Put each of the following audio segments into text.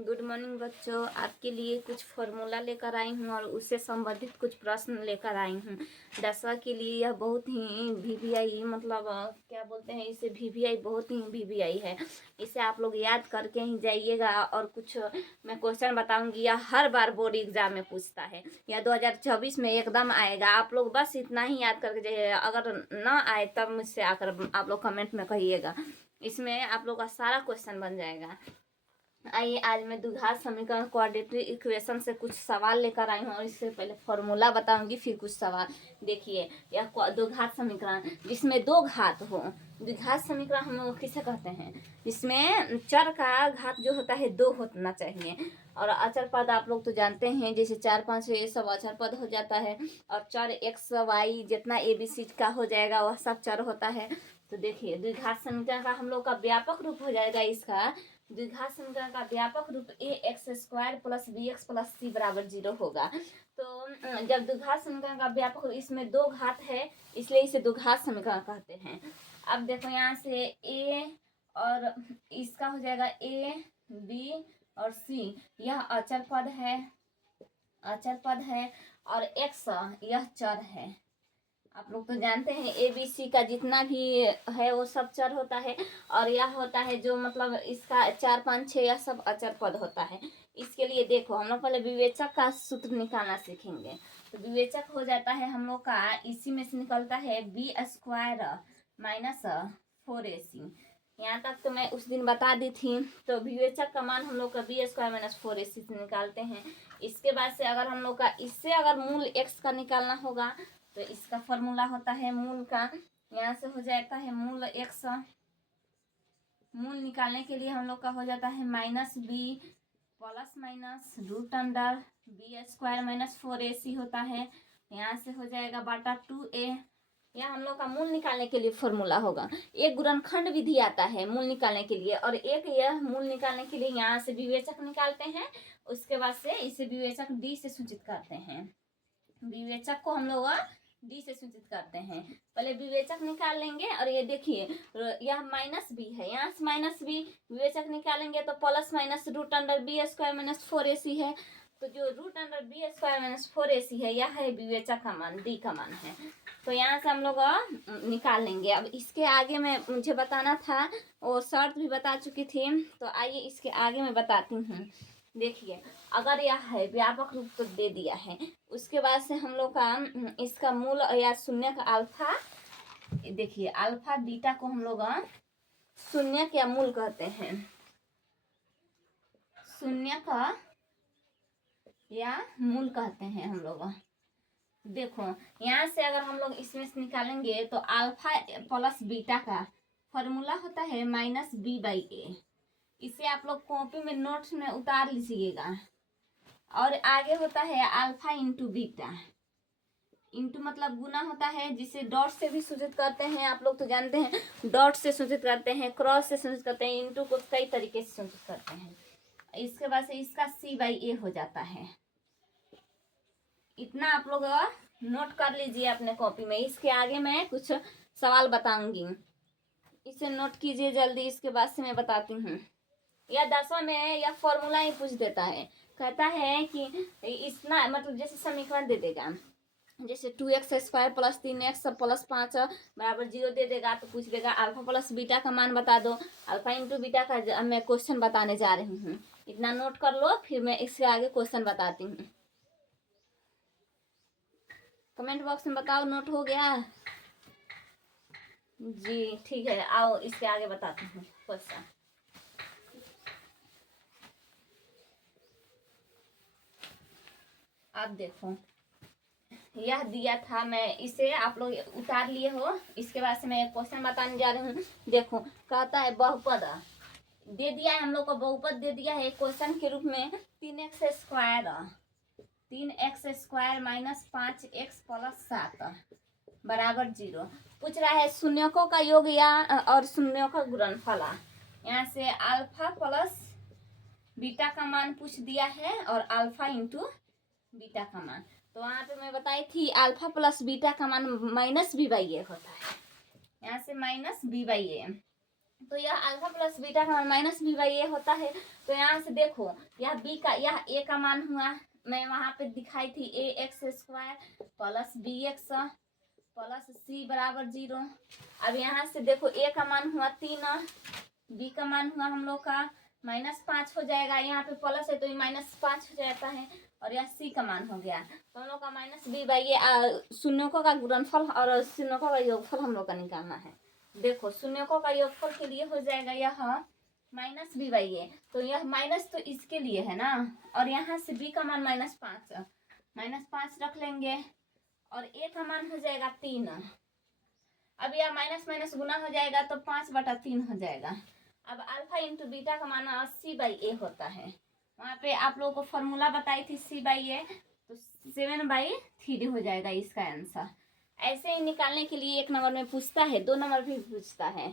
Good morning बच्चों, आपके लिए कुछ फॉर्मूला लेकर आई हूँ और उससे संबंधित कुछ प्रश्न लेकर आई हूँ। 10वां के लिए यह बहुत ही वीवीआई मतलब क्या बोलते हैं इसे, वीवीआई बहुत ही वीवीआई है। इसे आप लोग याद करके ही जाइएगा और कुछ मैं क्वेश्चन बताऊंगी। यह हर बार बोर्ड एग्जाम में पूछता है। यह 2024 में एकदम आएगा। आप लोग बस इतना ही याद करके जाइएगा। अगर ना आए तब मुझसे आकर आप लोग कमेंट में कहिएगा। इसमें आप लोग का सारा क्वेश्चन बन जाएगा। आइए, आज मैं द्विघात समीकरण क्वाड्रेटिक इक्वेशन से कुछ सवाल लेकर आई हूँ और इससे पहले फॉर्मूला बताऊंगी, फिर कुछ सवाल। देखिए, यह द्विघात समीकरण जिसमें दो घात हो। द्विघात समीकरण हम लोग किसे कहते हैं? जिसमें चर का घात जो होता है 2 होना चाहिए। और अचर पद आप लोग तो जानते हैं, जैसे 4 5 ये सब अचर पद हो जाता है। और चर एक्स वाई जितना ABC का हो जाएगा वह सब चर होता है। तो देखिए, द्विघात समीकरण का हम लोग का व्यापक रूप हो जाएगा। इसका द्विघात समीकरण का व्यापक रूप ax² plus bx plus c बराबर 0 होगा। तो जब द्विघात समीकरण का व्यापक रूप, इसमें दो घात है इसलिए इसे द्विघात समीकरण कहते हैं। अब देखो, यहाँ से a और इसका हो जाएगा a b और c। यह अचर पद है और x यह चर है। आप लोग तो जानते हैं ABC का जितना भी है वो सब चर होता है। और यह होता है जो मतलब इसका 4 5 6 यह सब अचर पद होता है। इसके लिए देखो, हम लोग पहले विवेचक का सूत्र निकालना सीखेंगे। तो विवेचक हो जाता है हम लोग का, इसी में से निकलता है b² माइनस 4ac। यहाँ तक तो मैं उस दिन बता दी थी। तो विवेचक का मान हम लोग का b² माइनस 4ac से निकालते हैं। इसके बाद से अगर हम लोग का इससे अगर मूल x का निकालना होगा तो इसका फॉर्मूला होता है मूल का। यहाँ से हो जाता है मूल x। मूल निकालने के लिए हम लोग का हो जाता है minus b plus minus √b² minus 4ac होता है। यहाँ से हो जाएगा बटा 2a। यह हम लोग का मूल निकालने के लिए फॉर्मूला होगा। एक गुणनखंड विधि आता है मूल निकालने के लिए, और एक यह मूल निकालने के लिए यहाँ से विवेचक निकालते हैं। उसके बाद से इसे विवेचक d से सूचित करते हैं। विवेचक को हम लोग d से सूचित करते हैं। पहले विवेचक निकाल लेंगे। और ये देखिए, यह माइनस b है, यहाँ से माइनस b विवेचक निकालेंगे तो plus minus √b² minus 4ac है। तो जो √b² माइनस 4ac है यह है विवेचक का मान, d का मान है। तो यहाँ से हम लोग निकाल लेंगे। अब इसके आगे में मुझे बताना था, और शर्त भी बता चुकी थी। तो आइए इसके आगे मैं बताती हूँ। देखिए, अगर यह है व्यापक रूप तो दे दिया है। उसके बाद से हम लोग का इसका मूल या शून्य का अल्फा, देखिए अल्फा बीटा को हम लोग शून्य का मूल कहते हैं। शून्य का या मूल कहते हैं हम लोग। देखो, यहाँ से अगर हम लोग इसमें से निकालेंगे तो अल्फा प्लस बीटा का फॉर्मूला होता है -b/a। इसे आप लोग कॉपी में नोट्स में उतार लीजिएगा। और आगे होता है अल्फा इंटू बीटा। इंटू मतलब गुना होता है, जिसे डॉट से भी सूचित करते हैं। आप लोग तो जानते हैं, डॉट से सूचित करते हैं, क्रॉस से सूचित करते हैं, इंटू को कई तरीके से सूचित करते हैं। इसके बाद से इसका c/a हो जाता है। इतना आप लोग नोट कर लीजिए अपने कॉपी में। इसके आगे मैं कुछ सवाल बताऊंगी, इसे नोट कीजिए जल्दी। इसके बाद से मैं बताती हूँ। या 10वां में यह फॉर्मूला ही पूछ देता है। कहता है कि इतना मतलब जैसे समीकरण दे देगा, जैसे 2x² प्लस 3x प्लस 5 बराबर 0 दे देगा। तो पूछ देगा अल्फा प्लस बीटा का मान बता दो। अल्फा इंटू बीटा का मैं क्वेश्चन बताने जा रही हूँ। इतना नोट कर लो, फिर मैं इससे आगे क्वेश्चन बताती हूँ। कमेंट बॉक्स में बताओ नोट हो गया जी? ठीक है, आओ इसके आगे बताती हूँ क्वेश्चन। अब देखो, यह दिया था, मैं इसे आप लोग उतार लिए हो। इसके बाद से मैं एक क्वेश्चन बताने जा रही हूँ। देखो, कहता है बहुपद दे दिया है हम लोग को, बहुपद दे दिया है क्वेश्चन के रूप में 3x² माइनस 5x प्लस 7 बराबर 0। पूछ रहा है शून्यकों का योग या और शून्यों का गुणनफल। यहाँ से अल्फा प्लस बीटा का मान पूछ दिया है और अल्फा इंटू बीटा का मान। तो वहाँ पे मैं बताई थी अल्फा प्लस बीटा का मान -b/a होता है। यहाँ से -b/a। तो यह अल्फा प्लस बीटा का मान माइनस बी बाई ए होता है। तो यहाँ से देखो यह बी का यह ए का मान हुआ, मैं वहां पे दिखाई थी a x square plus b x plus c बराबर 0। अब यहाँ से देखो ए का मान हुआ 3, बी का मान हुआ हम लोग का -5 हो जाएगा, यहाँ पे प्लस है तो ये -5 हो जाता है, और यह सी का मान हो गया। तो हम लोग का माइनस बी बाई ये शून्यकों का गुणनफल और शून्यकों का योगफल हम लोग का निकालना है। देखो शून्यकों का योगफल के लिए हो जाएगा यह माइनस बी बाई ए, तो यह माइनस तो इसके लिए है ना, और यहाँ से बी का मान -5 रख लेंगे, और ए का मान हो जाएगा 3। अब यह माइनस माइनस गुना हो जाएगा तो 5/3 हो जाएगा। अब अल्फा इंटू बीटा का मान 80/a होता है, वहाँ पे आप लोगों को फॉर्मूला बताई थी c/a, तो 7/3 हो जाएगा इसका आंसर। ऐसे ही निकालने के लिए 1 नंबर में पूछता है, 2 नंबर भी पूछता है।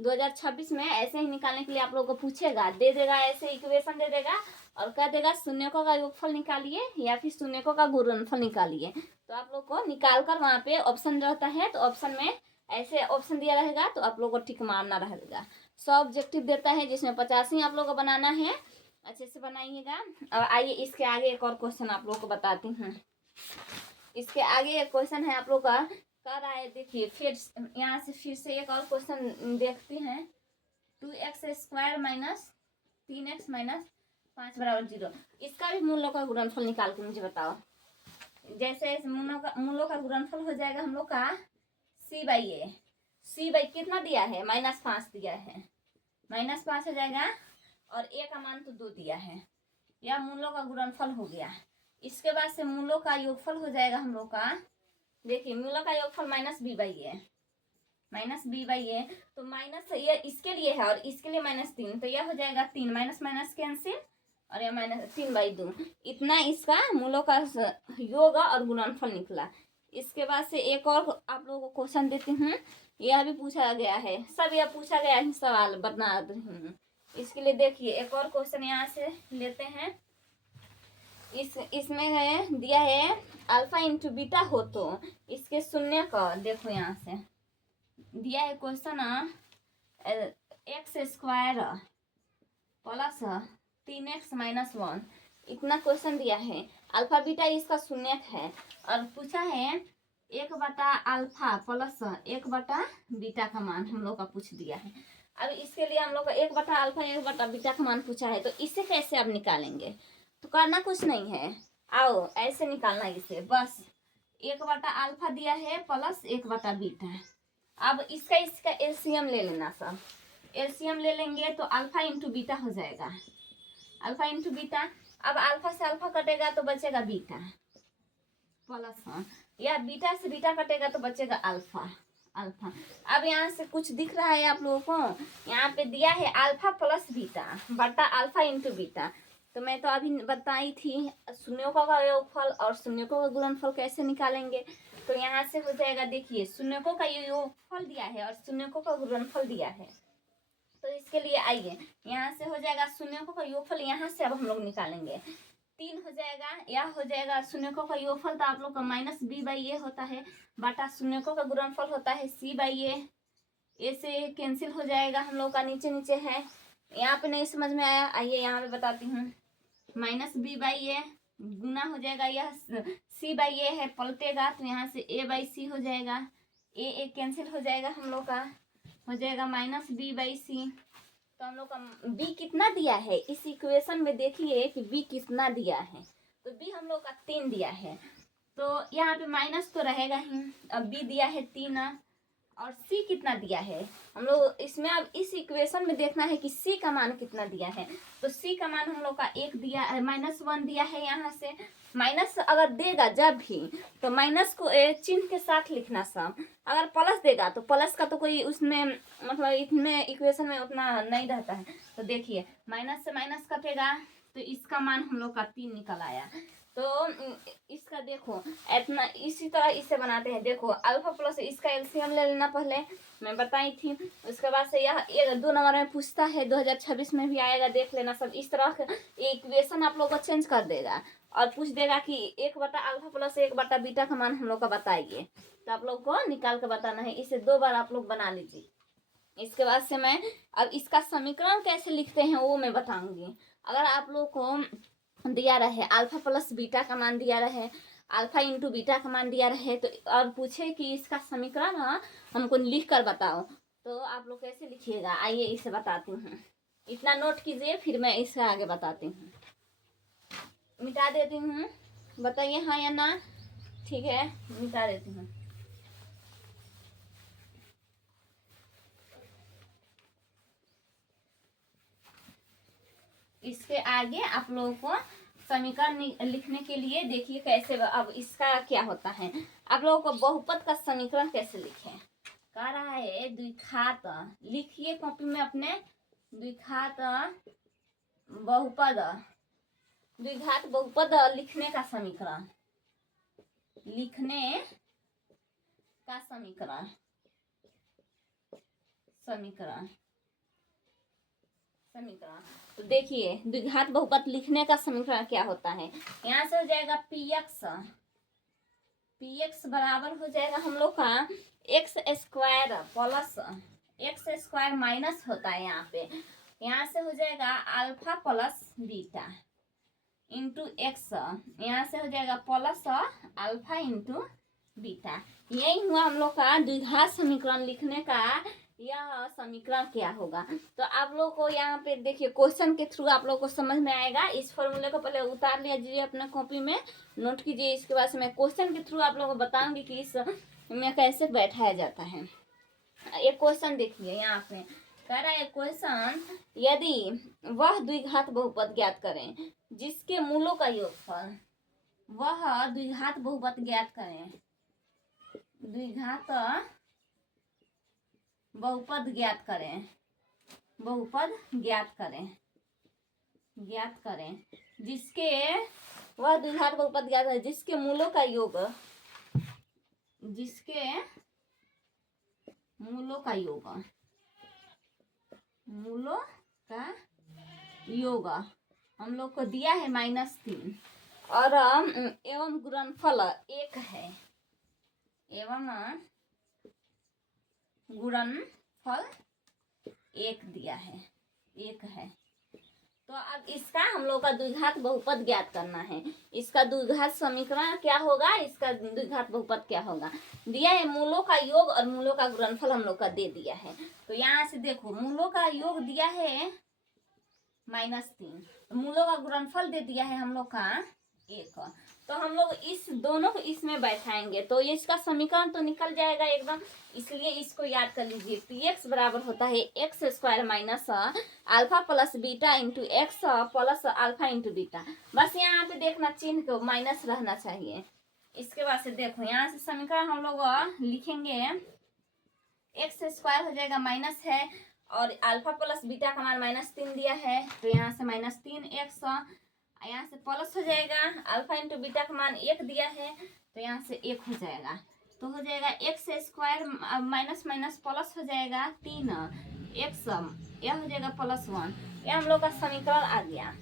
2026 में ऐसे ही निकालने के लिए आप लोगों को पूछेगा, दे देगा ऐसे इक्वेशन दे देगा और कह देगा शून्यकों का योगफल निकालिए या फिर शून्यकों का गुणनफल निकालिए। तो आप लोग को निकाल कर वहाँ पे ऑप्शन रहता है, तो ऑप्शन में ऐसे ऑप्शन दिया रहेगा तो आप लोग को टिक मारना रहेगा। 100 ऑब्जेक्टिव देता है जिसमें 50 ही आप लोग को बनाना है, अच्छे से बनाइएगा। अब आइए इसके आगे एक और क्वेश्चन आप लोग को बताती हूँ। इसके आगे एक क्वेश्चन है आप लोग का कर रहा है, देखिए फिर यहाँ से फिर से एक और क्वेश्चन देखते हैं। 2x² - 3x - 5 = 0, इसका भी मूलों का गुणनफल निकाल के मुझे बताओ। जैसे मूलों का गुणनफल हो जाएगा हम लोग का c/a, c/ कितना दिया है -5 दिया है, -5 हो जाएगा, और a का मान तो 2 दिया है, यह मूलों का गुणनफल हो गया। इसके बाद से मूलों का योगफल हो जाएगा हम लोग का, देखिए मूलों का योगफल -b/a, तो माइनस ये इसके लिए है और इसके लिए -3, तो यह हो जाएगा 3, माइनस माइनस कैंसिल, और यह -3/2, इतना इसका मूलों का योग और गुणनफल निकला। इसके बाद से एक और आप लोगों को क्वेश्चन देती हूँ, यह भी पूछा गया है, सब यह पूछा गया है सवाल बता रही हूँ। इसके लिए देखिए एक और क्वेश्चन यहाँ से लेते हैं। इसमें है दिया है अल्फा इंटू बीटा हो तो इसके शून्य का, देखो यहाँ से दिया है क्वेश्चन x² प्लस 3x - 1, इतना क्वेश्चन दिया है। अल्फा बीटा इसका शून्य है, और पूछा है 1/α प्लस 1/बीटा का मान हम लोग का पूछ दिया है। अब इसके लिए हम लोग का 1/α 1/बीटा का मान पूछा है, तो इसे कैसे अब निकालेंगे? तो करना कुछ नहीं है, आओ ऐसे निकालना इसे, बस 1/α दिया है प्लस 1/बीटा। अब इसका एलसीएम ले लेना, सब एलसीएम ले लेंगे तो अल्फा इंटू बीटा हो जाएगा, अल्फा इंटू बीटा। अब अल्फा से अल्फा कटेगा तो बचेगा बीटा प्लस, या बीटा से बीटा कटेगा तो बचेगा अल्फा। अब यहाँ से कुछ दिख रहा है आप लोगों को, यहाँ पे दिया है अल्फा प्लस बीटा बटा अल्फा इंटू बीटा। तो मैं तो अभी बताई थी शून्यकों का योगफल और शून्यकों का गुणनफल कैसे निकालेंगे। तो यहाँ से हो जाएगा, देखिए शून्यकों का योगफल दिया है और शून्यकों का गुणनफल दिया है, तो इसके लिए आइए यहाँ से हो जाएगा शून्यकों का योगफल, यहाँ से अब हम लोग निकालेंगे 3 हो जाएगा, यह हो जाएगा शून्यकों का योगफल, तो आप लोग का -b/a होता है, बटा शून्यकों का गुणनफल होता है c/a, ए से कैंसिल हो जाएगा हम लोग का, नीचे नीचे है। यहाँ पे नहीं समझ में आया, आइए यहाँ पे बताती हूँ, -b/a गुना हो जाएगा, यह c/a है पलटेगा तो यहाँ से a/c हो जाएगा, a कैंसिल हो जाएगा हम लोग का, हो जाएगा -b/c। तो हम लोग का b कितना दिया है इस इक्वेशन में, देखिए कि b कितना दिया है, तो b हम लोग का 3 दिया है, तो यहाँ पे माइनस तो रहेगा ही। अब b दिया है 3 और c कितना दिया है हम लोग इसमें, अब इस इक्वेशन में देखना है कि c का मान कितना दिया है। तो c का मान हम लोग का 1 दिया है, -1 दिया है, यहाँ से माइनस अगर देगा जब भी तो माइनस को चिन्ह के साथ लिखना सब, अगर प्लस देगा तो प्लस का तो कोई उसमें मतलब इतने इक्वेशन में उतना नहीं रहता है। तो देखिए माइनस से माइनस कटेगा तो इसका मान हम लोग का 3 निकल आया। तो इसका देखो इतना इसी तरह इसे बनाते हैं, देखो अल्फा प्लस इसका एलसीएम ले लेना, पहले मैं बताई थी। उसके बाद से यह 2 नंबर में पूछता है, 2026 में भी आएगा, देख लेना सब इस तरह इक्वेशन आप लोग को चेंज कर देगा और पूछ देगा कि 1/α प्लस 1/बीटा का मान हम लोग का बताइए, तो आप लोग को निकाल कर बताना है। इसे 2 बार आप लोग बना लीजिए। इसके बाद से मैं अब इसका समीकरण कैसे लिखते हैं वो मैं बताऊंगी। अगर आप लोग को दिया रहे अल्फा प्लस बीटा का मान दिया रहे, अल्फा इंटू बीटा का मान दिया रहे, तो और पूछे कि इसका समीकरण हमको लिख कर बताओ, तो आप लोग कैसे लिखिएगा, आइए इसे बताती हूँ। इतना नोट कीजिए, फिर मैं इससे आगे बताती हूँ। मिटा देती हूँ, बताइए हाँ या ना। ठीक है, मिटा देती हूँ। इसके आगे आप लोगों को समीकरण लिखने के लिए देखिए कैसे, अब इसका क्या होता है। आप लोगों को बहुपद का समीकरण कैसे लिखें, कह रहा है द्विघात, लिखिए कॉपी में अपने, द्विघात बहुपद, द्विघात बहुपद लिखने का समीकरण, लिखने का समीकरण, समीकरण समीकरण तो देखिए द्विघात बहुपद लिखने का समीकरण क्या होता है। यहाँ से हो जाएगा px बराबर हो जाएगा हम लोग का x square plus x square minus होता है यहाँ पे, यहाँ से हो जाएगा alpha plus beta into x, यहाँ से हो जाएगा प्लस अल्फा इंटू बीटा। यही हुआ हम लोग का द्विघात समीकरण लिखने का यह समीकरण क्या होगा। तो आप लोग को यहाँ पे देखिए क्वेश्चन के थ्रू आप लोग को समझ में आएगा। इस फॉर्मूले को पहले उतार लीजिए अपना कॉपी में, नोट कीजिए। इसके बाद से मैं क्वेश्चन के थ्रू आप लोगों को बताऊंगी कि इस में कैसे बैठाया जाता है। एक क्वेश्चन देखिए यहाँ पे कह रहा है क्वेश्चन, यदि वह द्विघात बहुपद ज्ञात करें जिसके मूलों का योगफल, वह द्विघात बहुपद ज्ञात करें, द्विघात बहुपद ज्ञात करें, बहुपद ज्ञात करें, ज्ञात करें जिसके, वह द्विघात बहुपद ज्ञात है जिसके मूलों का योग, जिसके मूलों का योग, मूलों का योग हम लोग को दिया है -3 और एवं गुणनफल 1 है, एवं गुणनफल 1 दिया है, 1 है। तो अब इसका हम लोग का द्विघात बहुपद ज्ञात करना है। इसका द्विघात समीकरण क्या होगा, इसका द्विघात बहुपद क्या होगा, दिया है मूलों का योग और मूलों का गुणनफल हम लोग का दे दिया है। तो यहाँ से देखो मूलों का योग दिया है -3, मूलों का गुणनफल दे दिया है हम लोग का 1। तो हम लोग इस दोनों को इसमें बैठाएंगे तो इसका समीकरण तो निकल जाएगा एकदम। इसलिए इसको याद कर लीजिए, px बराबर होता है x square minus alpha plus beta into x plus alpha into beta. बस यहाँ पे देखना चिन्ह को माइनस रहना चाहिए। इसके बाद से देखो यहाँ से समीकरण हम लोग लिखेंगे, एक्स स्क्वायर हो जाएगा माइनस है और अल्फा प्लस बीटा का मान -3 दिया है, तो यहाँ से -3x, यहाँ से प्लस हो जाएगा अल्फा इंटू बीटा का मान 1 दिया है, तो यहाँ से 1 हो जाएगा। तो हो जाएगा x square minus minus plus हो जाएगा 3x, यह हो जाएगा +1। यह हम लोग का समीकरण आ गया।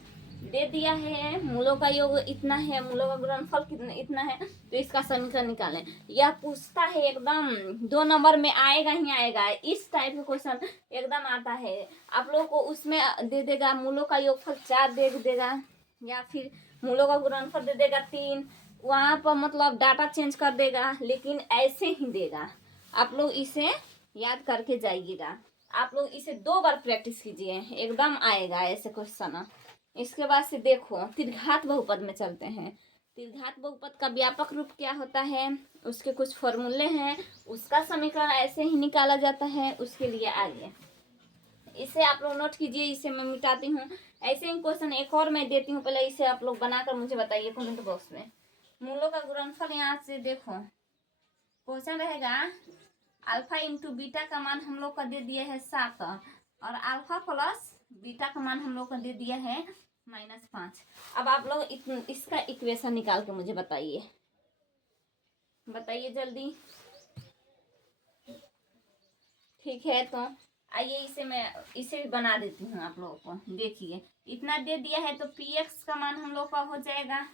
दे दिया है मूलों का योग इतना है, मूलों का गुणनफल कितना इतना है, तो इसका समीकरण निकालें। यह पूछता है एकदम 2 नंबर में आएगा ही आएगा, इस टाइप का क्वेश्चन एकदम आता है। आप लोग को उसमें दे देगा मूलों का योगफल 4 दे देगा, या फिर मूलों का गुणनफल दे देगा 3, वहाँ पर मतलब डाटा चेंज कर देगा, लेकिन ऐसे ही देगा। आप लोग इसे याद करके जाइएगा। आप लोग इसे 2 बार प्रैक्टिस कीजिए, एकदम आएगा ऐसे क्वेश्चन। इसके बाद से देखो त्रिघात बहुपद में चलते हैं। त्रिघात बहुपद का व्यापक रूप क्या होता है, उसके कुछ फॉर्मूले हैं, उसका समीकरण ऐसे ही निकाला जाता है। उसके लिए आइए इसे आप लोग नोट कीजिए, इसे मैं मिटाती हूँ। ऐसे ही क्वेश्चन एक और मैं देती हूँ, पहले इसे आप लोग बनाकर मुझे बताइए कमेंट बॉक्स में। मूलों का गुणनफल यहाँ से देखो क्वेश्चन रहेगा, अल्फा इंटू बीटा का मान हम लोग का दे दिया है 7 और अल्फा प्लस बीटा का मान हम लोग का दे दिया है -5। अब आप लोग इसका इक्वेशन निकाल के मुझे बताइए, बताइए जल्दी। ठीक है, तो आइए इसे बना देती हूँ आप लोगों को। देखिए इतना दे दिया है, तो px का मान हम लोग का हो जाएगा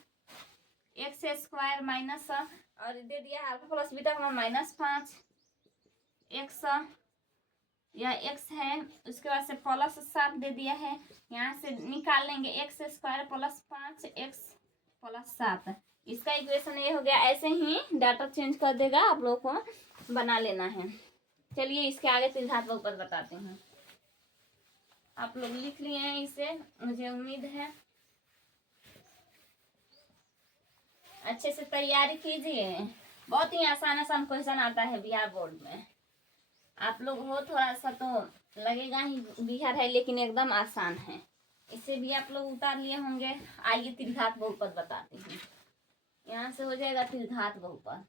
एक्स स्क्वायर माइनस, और दे दिया है अल्फा प्लस बीटा का मान -5x यह x है, उसके बाद से प्लस 7 दे दिया है, यहाँ से निकाल लेंगे x square plus 5x plus 7। इसका इक्वेशन ये हो गया। ऐसे ही डाटा चेंज कर देगा, आप लोग को बना लेना है। चलिए इसके आगे त्रिघात बहुपद बताते हैं। आप लोग लिख लिए हैं इसे, मुझे उम्मीद है अच्छे से तैयारी कीजिए। बहुत ही आसान आसान क्वेश्चन आता है बिहार बोर्ड में। आप लोग हो थोड़ा सा तो लगेगा ही बिहार है, लेकिन एकदम आसान है। इसे भी आप लोग उतार लिए होंगे। आइए त्रिघात बहुपद बताते हैं। यहाँ से हो जाएगा त्रिघात बहुपद।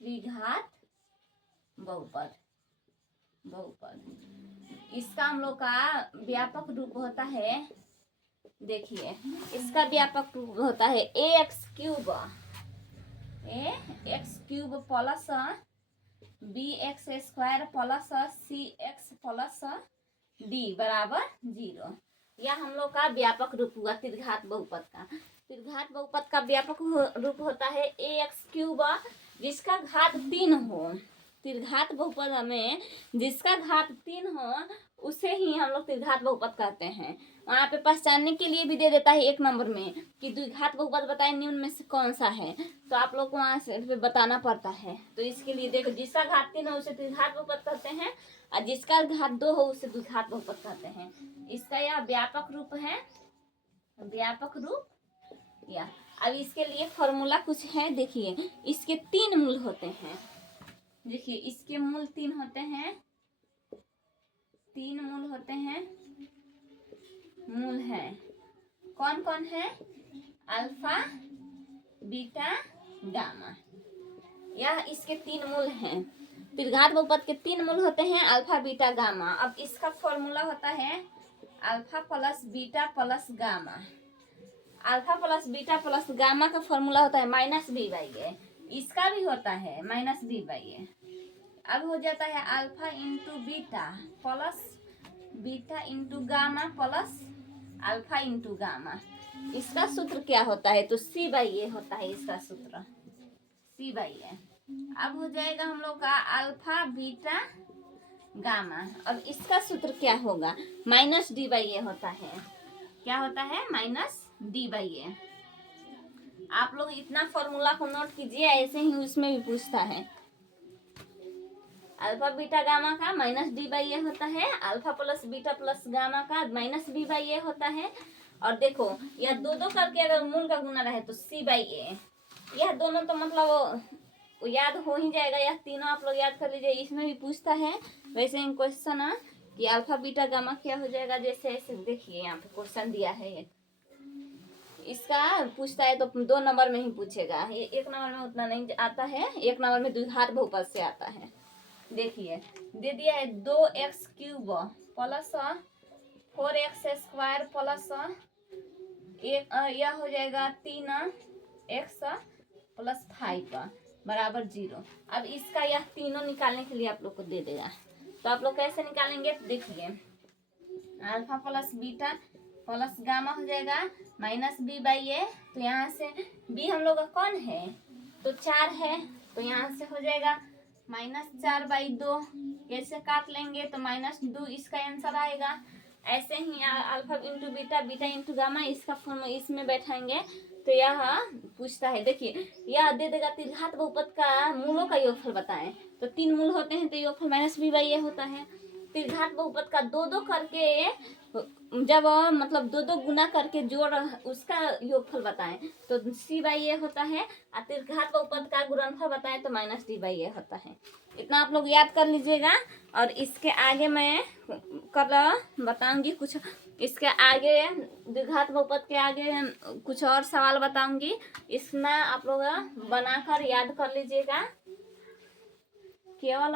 त्रिघात बहुपद इसका हम लोग का व्यापक रूप होता है। देखिए इसका व्यापक रूप होता है ax cube plus bx square plus cx plus d बराबर 0। यह हम लोग का व्यापक रूप हुआ त्रिघात बहुपद का। त्रिघात बहुपद का व्यापक रूप होता है ax क्यूब जिसका घात 3 हो। त्रिघात बहुपद में जिसका घात 3 हो उसे ही हम लोग त्रिघात बहुपद कहते हैं। वहाँ पे पहचानने के लिए भी दे देता है 1 नंबर में कि द्विघात बहुपद बताए निम्न में से कौन सा है, तो आप लोग को वहाँ से बताना पड़ता है। तो इसके लिए देखो, जिसका घात 3 हो उसे त्रिघात बहुपद कहते हैं, और जिसका घात 2 हो उसे द्विघात बहुपद कहते हैं। इसका यह व्यापक रूप है, व्यापक रूप। या अब इसके लिए फॉर्मूला कुछ है। देखिए इसके 3 मूल होते हैं। देखिए इसके मूल 3 होते हैं। 3 मूल होते हैं। मूल है कौन कौन है? Alpha beta gamma. यह इसके 3 मूल हैं। त्रिघात बहुपद के 3 मूल होते हैं, अल्फा बीटा गामा। अब इसका फॉर्मूला होता है alpha plus beta plus gamma. Alpha plus beta plus gamma का फॉर्मूला होता है -b/a। इसका भी होता है -b/a। अब हो जाता है alpha into beta plus beta into gamma plus alpha into gamma. इसका सूत्र क्या होता है? तो c/a होता है इसका सूत्र, c/a। अब हो जाएगा हम लोग का अल्फा बीटा गामा। अब इसका सूत्र क्या होगा? -d/a होता है। क्या होता है? -d/a। आप लोग इतना फॉर्मूला को नोट कीजिए, ऐसे ही उसमें भी पूछता है। अल्फा बीटा गामा का -d/a होता है, alpha plus beta plus gamma का -b/a होता है। और देखो यह दो करके अगर मूल का गुना रहे तो c/a। यह दोनों तो मतलब याद हो ही जाएगा। यह तीनों आप लोग याद कर लीजिए। इसमें भी पूछता है वैसे ही क्वेश्चन कि अल्फा बीटा गामा क्या हो जाएगा। जैसे ऐसे देखिए यहाँ पे क्वेश्चन दिया है, इसका पूछता है तो 2 नंबर में ही पूछेगा। ये 1 नंबर में उतना नहीं आता है। 1 नंबर में द्विघात बहुपद से आता है। देखिए दे दिया है 2x cube plus 4x square plus यह हो जाएगा 3x प्लस 5 बराबर 0। अब इसका यह तीनों निकालने के लिए आप लोग को दे देगा। तो आप लोग कैसे निकालेंगे? देखिए alpha plus beta plus gamma हो जाएगा -b/a। तो यहाँ से b हम लोग का कौन है? तो 4 है। तो यहाँ से हो जाएगा -4/2। कैसे काट लेंगे? तो -2 इसका आंसर आएगा। ऐसे ही alpha into beta beta into gamma इसका फॉर्म इसमें बैठाएंगे तो यह पूछता है। देखिए यह दे देगा त्रिघात बहुपद का मूलों का योगफल बताएं। तो 3 मूल होते हैं तो योगफल -b/a होता है। त्रिघात बहुपद का 2 करके जब मतलब 2 गुना करके जोड़ उसका योगफल बताएं तो c/a होता है। और त्रिघात बहुपद का गुणनफल बताएं तो -d/a होता है। इतना आप लोग याद कर लीजिएगा। और इसके आगे मैं कल बताऊंगी कुछ। इसके आगे द्विघात बहुपद के आगे कुछ और सवाल बताऊंगी। इसमें आप लोग बनाकर याद कर लीजिएगा। केवल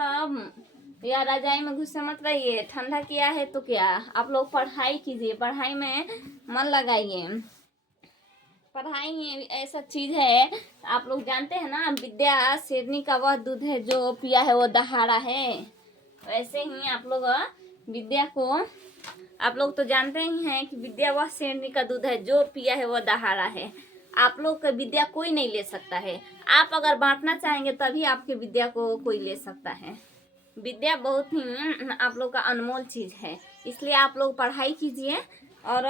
या रजाई में घुसे मत रहिए। ठंडा किया है तो क्या, आप लोग पढ़ाई कीजिए, पढ़ाई में मन लगाइए। पढ़ाई ऐसा चीज है, आप लोग जानते हैं ना, विद्या शेरनी का वह दूध है जो पिया है वो दहाड़ा है। वैसे ही आप लोग विद्या को, आप लोग तो जानते ही हैं कि विद्या वह शेरनी का दूध है जो पिया है वो दहाड़ा है। आप लोग का विद्या कोई नहीं ले सकता है। आप अगर बांटना चाहेंगे तभी आपके विद्या को कोई ले सकता है। विद्या बहुत ही आप लोग का अनमोल चीज़ है, इसलिए आप लोग पढ़ाई कीजिए और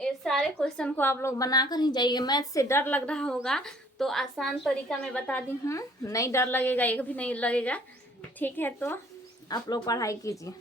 ये सारे क्वेश्चन को आप लोग बना कर ही जाइए। मैथ से डर लग रहा होगा तो आसान तरीका मैं बता दी हूँ, नहीं डर लगेगा, एक भी नहीं लगेगा। ठीक है, तो आप लोग पढ़ाई कीजिए।